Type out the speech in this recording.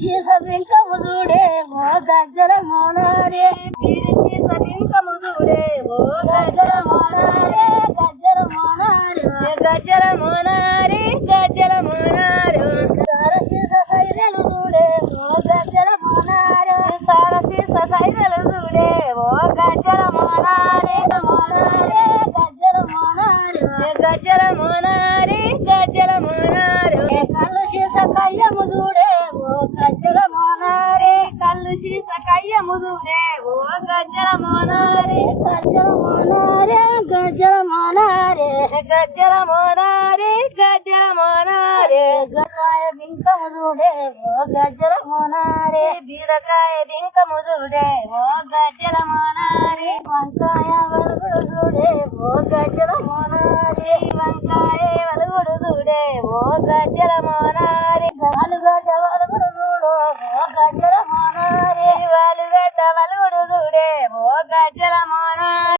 శీస బింకము చూడే ఓ గజ్జల మోనారే శీస బింకము చూడే ఓ గజ్జల మోనారే గజ్జల మోనారే గజ్జల మోనారే గజ్జల మోనారే సారశీస సైరలు చూడే ఓ గజ్జల మోనారే సారశీస సైరలు చూడే ఓ గజ్జల మోనారే మోనారే గజ్జల మోనారే గజ్జల మోనారే గజ్జల మోనారే కళ్ళు శీస కయ్యము చూడే ఓ గజ్జల మోనారే కళ్ళు శీస కయ్యము చూడే ఓ గజ్జల మోనారే గజ్జల మోనారే గజ్జల మోనారే గజ్జల మోనారే గజ్జల మోనారే బీరకాయ బింకము చూడే ఓ గజ్జల మోనారే బీరకాయ బింకము చూడే ఓ గజ్జల మోనారే వంకాయ వలుగుడు చూడే ఓ గజ్జల మోనారే వంకాయ వలుగుడు చూడే ఓ గజ్జల మోనారే ఆలుగడ్డ వలుగుడు చూడు ఓ గజ్జల మోనారే ఆలుగడ్డ వలుగుడు చూడే ఓ గజ్జల మోనారే